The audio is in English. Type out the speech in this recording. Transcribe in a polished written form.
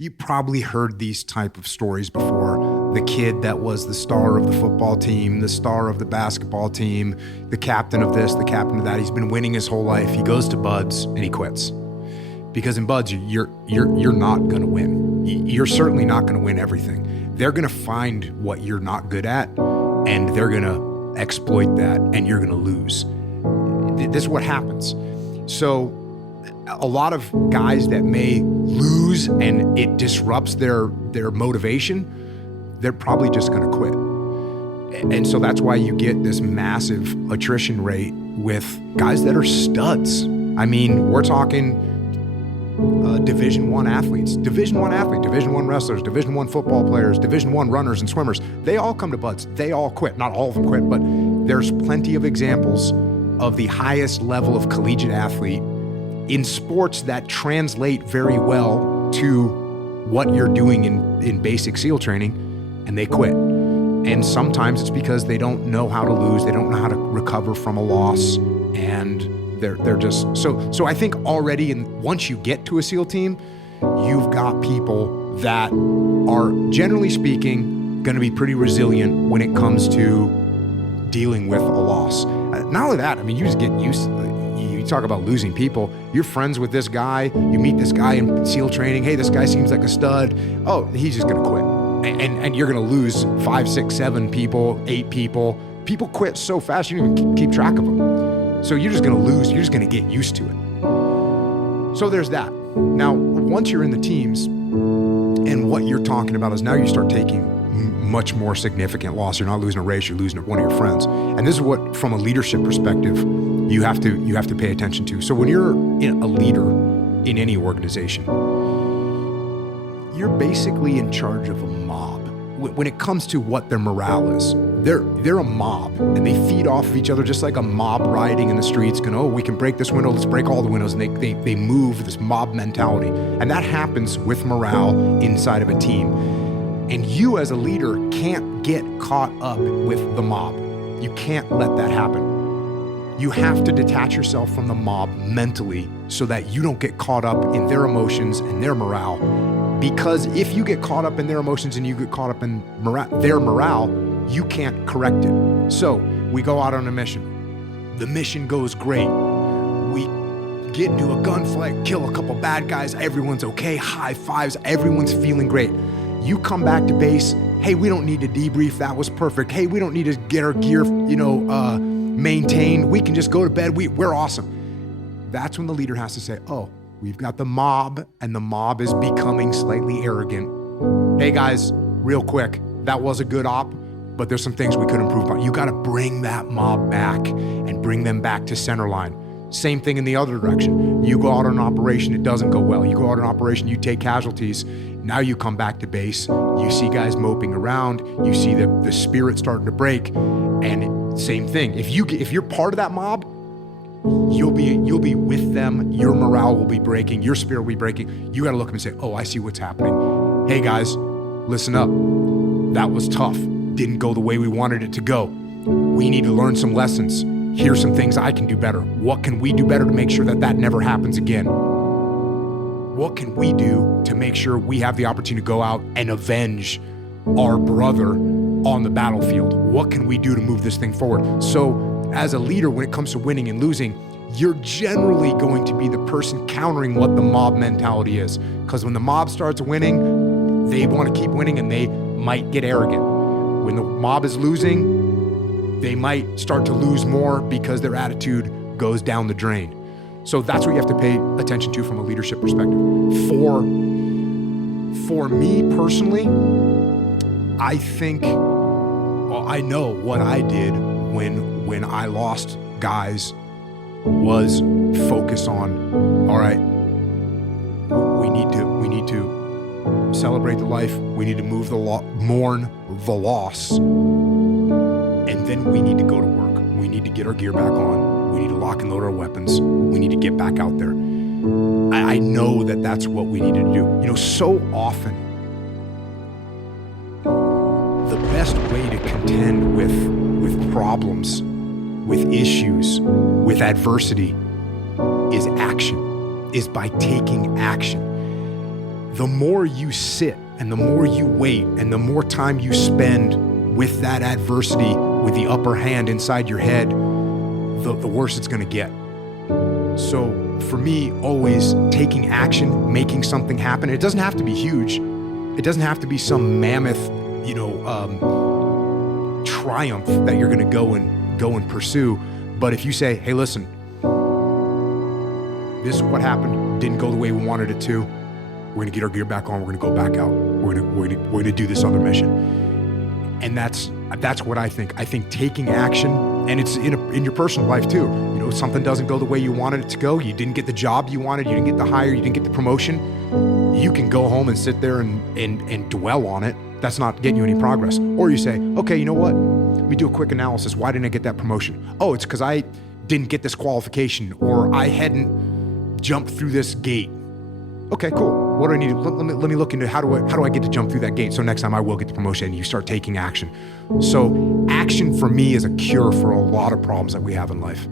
You probably heard these type of stories before. The kid that was the star of the football team, the star of the basketball team, the captain of this, the captain of that. He's been winning his whole life. He goes to Buds and he quits. Because in Buds, you're not going to win. You're certainly not going to win everything. They're going to find what you're not good at, and they're going to exploit that, and you're going to lose. This is what happens. So a lot of guys that may lose and it disrupts their motivation, they're probably just going to quit. And so that's why you get this massive attrition rate with guys that are studs. I mean, we're talking Division I athletes, Division I wrestlers, Division I football players, Division I runners and swimmers. They all come to Buds. They all quit. Not all of them quit, but there's plenty of examples of the highest level of collegiate athlete in sports that translate very well to what you're doing in basic SEAL training, and they quit. And sometimes it's because they don't know how to lose, they don't know how to recover from a loss, and they're just so I think already once you get to a SEAL team, you've got people that are, generally speaking, going to be pretty resilient when it comes to dealing with a loss. Not only that, I mean, you just get used to you talk about losing people. You're friends with this guy. You meet this guy in SEAL training. Hey, this guy seems like a stud. Oh, he's just going to quit. And you're going to lose 5, 6, 7 people, 8 people. People quit so fast, you don't even keep track of them. So you're just going to lose. You're just going to get used to it. So there's that. Now, once you're in the teams, and what you're talking about is now you start taking much more significant loss. You're not losing a race, you're losing one of your friends. And this is what, from a leadership perspective, you have to pay attention to. So when you're a leader in any organization, you're basically in charge of a mob. When it comes to what their morale is, they're a mob, and they feed off of each other just like a mob rioting in the streets, going, oh, we can break this window, let's break all the windows, and they move this mob mentality. And that happens with morale inside of a team. And you as a leader can't get caught up with the mob. You can't let that happen. You have to detach yourself from the mob mentally so that you don't get caught up in their emotions and their morale. Because if you get caught up in their emotions and you get caught up in their morale, you can't correct it. So we go out on a mission. The mission goes great. We get into a gunfight, kill a couple bad guys, everyone's okay, high fives, everyone's feeling great. You come back to base, hey, we don't need to debrief, that was perfect. Hey, we don't need to get our gear, maintained. We can just go to bed, we're awesome. That's when the leader has to say, oh, we've got the mob, and the mob is becoming slightly arrogant. Hey guys, real quick, that was a good op, but there's some things we could improve upon. You gotta bring that mob back and bring them back to center line. Same thing in the other direction. You go out on an operation, it doesn't go well. You go out on an operation, you take casualties. Now you come back to base, you see guys moping around, you see the spirit starting to break, and same thing. If you're part of that mob, you'll be with them, your morale will be breaking, your spirit will be breaking. You gotta look at them and say, oh, I see what's happening. Hey guys, listen up. That was tough. Didn't go the way we wanted it to go. We need to learn some lessons. Here's some things I can do better. What can we do better to make sure that never happens again? What can we do to make sure we have the opportunity to go out and avenge our brother on the battlefield? What can we do to move this thing forward? So as a leader, when it comes to winning and losing, you're generally going to be the person countering what the mob mentality is. Because when the mob starts winning, they want to keep winning and they might get arrogant. When the mob is losing, they might start to lose more because their attitude goes down the drain. So that's what you have to pay attention to from a leadership perspective. For me personally, I think, well, I know what I did when I lost guys was focus on, all right, we need to celebrate the life, we need to mourn the loss, and then we need to go to work. We need to get our gear back on. We need to lock and load our weapons. We need to get back out there. I know that's what we need to do. So often, the best way to contend with problems, with issues, with adversity is action, is by taking action. the more you sit and the more you wait and the more time you spend with that adversity, with the upper hand inside your head, the worse it's going to get. So for me, always taking action, making something happen. It doesn't have to be huge. It doesn't have to be some mammoth, triumph that you're going to go and pursue. But if you say, hey, listen, this is what happened, didn't go the way we wanted it to, we're going to get our gear back on, we're going to go back out, we're going to do this other mission. And that's what I think. I think taking action, and it's in your personal life too. Something doesn't go the way you wanted it to go. You didn't get the job you wanted. You didn't get the hire. You didn't get the promotion. You can go home and sit there and dwell on it. That's not getting you any progress. Or you say, okay, you know what? Let me do a quick analysis. Why didn't I get that promotion? Oh, it's because I didn't get this qualification, or I hadn't jumped through this gate. Okay, cool. What do I need to, let me look into how do I get to jump through that gate so next time I will get the promotion, and you start taking action. So action for me is a cure for a lot of problems that we have in life.